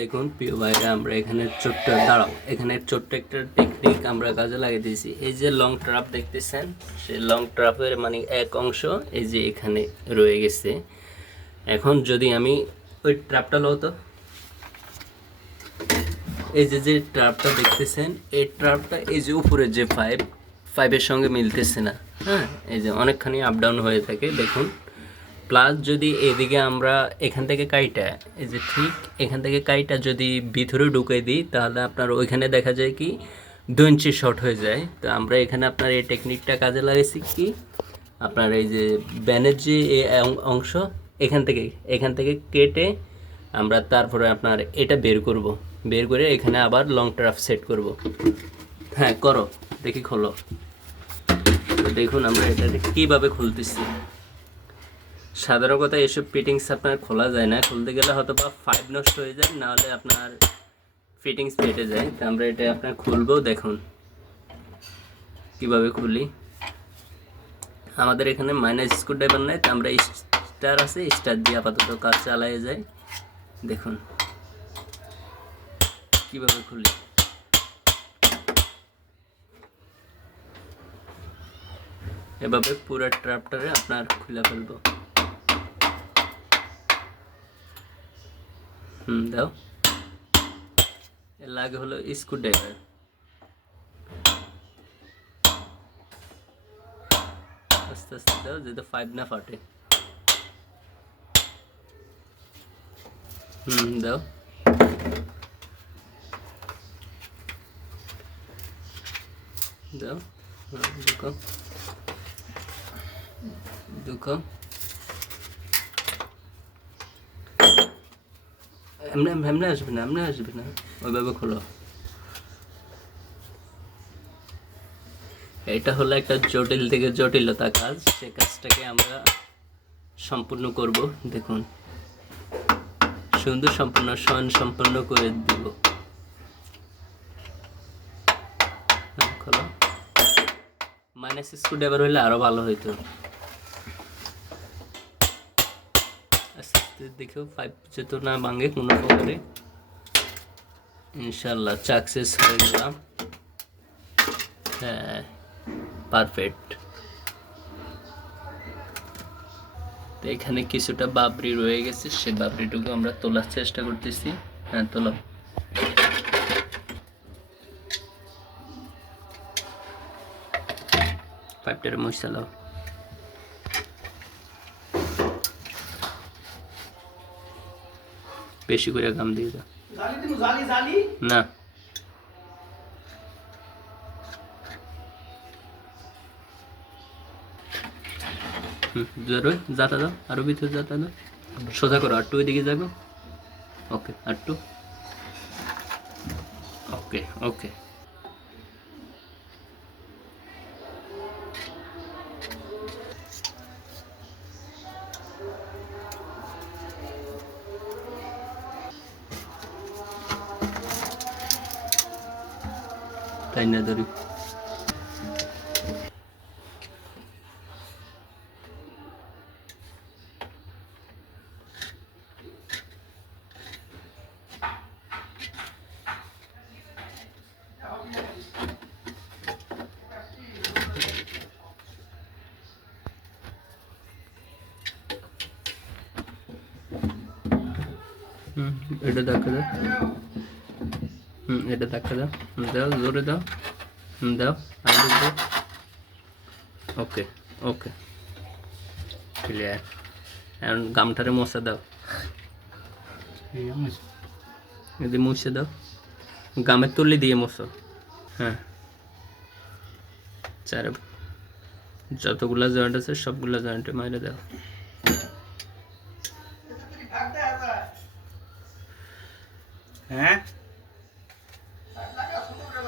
দেখুন, প্রিয় ভাইরা, আমরা এখানে ছোট্ট, দাঁড়াও, এখানে ছোট্ট একটা টেকনিক আমরা কাজে লাগিয়ে দিয়েছি। এই যে লং ট্রাপ দেখতেছেন, সেই লং ট্রাপের মানে এক অংশ এই যে এখানে রয়ে গেছে। এখন যদি আমি ওই ট্রাপটা লো তো। এই যে যে ট্রাপটা দেখতেছেন, এই ট্রাপটা এই যে উপরে যে পাইপ পাইপের সঙ্গে মিলতেছে না। হ্যাঁ এই যে অনেকখানি আপ ডাউন হয়ে থাকে, দেখুন। প্লাস যদি এদিকে আমরা এখান থেকে কাইটা, এই যে ঠিক এখান থেকে কাইটা যদি ভিতরে ঢুকে দিই, তাহলে আপনার ওইখানে দেখা যায় কি দু ইঞ্চি শর্ট হয়ে যায়। তো আমরা এখানে আপনার এই টেকনিকটা কাজে লাগাইছি কি? আপনার এই যে ব্যানের যে অংশ, এখান থেকে এখান থেকে কেটে আমরা তারপরে আপনার এটা বের করব। বের করে এখানে আবার লং ট্রাফ সেট করব। হ্যাঁ করো, দেখি খোলো। দেখুন আমরা এটা কীভাবে খুলতেছি। সাধারণ কথা এসব ফিটিংস আপনার খোলা যায় না। খুলতে গেলে হয়তো বা ফাইভ নষ্ট হয়ে যায়, নাহলে আপনার ফিটিংস ফেটে যায়। তো আমরা এটা আপনার খুলবো, দেখুন। কীভাবে খুলি? আমাদের এখানে মাইনাস স্ক্রু ড্রাইভার নাই, তো আমরা স্টার আছে স্টার দিয়ে আপাতত কাজ চালাই যায় দেখুন। কীভাবে খুলি? এভাবে পুরো ট্রাপটারে আপনার খুলে ফেলব। হুম দাও। এর লাগে হলো স্ক্রু ড্রাইভার আস্তে আস্তে দাও যাতে ফাইভ না ফাটে। হুম দাও। দাও হ্যাঁ, ঢুকাও এটা হলো একটা জটিল থেকে জটিলতা কাজ। সে কাজটাকে আমরা সম্পূর্ণ করব। দেখুন। সুন্দর সম্পূর্ণ স্বয়ং সম্পন্ন করে দিব। মাইনাস স্ক্রু ড্রাইভার হলে আরও ভালো হইতো আস্তে আস্তে দেখেও পাইপ যেত না ভাঙে, কোনো প্রকারে ইনশাল্লাহ সাকসেস হয়ে গেলাম। হ্যাঁ পারফেক্ট তো এখানে কিছুটা বাবরি রয়ে গেছে, সে বাবরিটুকু আমরা তোলার চেষ্টা করতেছি। হ্যাঁ তোলো। পাইপটারে মুছ বেশি করে গাম দিয়ে দাও। না। জোরে যাতা দাও আরও ভিতরে যাতা দাও। সোজা করো আটটু ওইদিকে যাব। ওকে আটটু। ওকে ওকে। তাই না ধরি হুম এটা দেখা দাও হুম এটা দেখা দাও। দাও জোরে দাও। দাও আর দাও ওকে ওকে। ক্লিয়ার এখন গামটারে মশা দাও। যদি মুছে দাও। গামের তুলি দিয়ে মশো। হ্যাঁ। চার যতগুলা জয়েন্ট আছে সবগুলা জয়েন্টে মাইরে দাও। হ্যাঁ?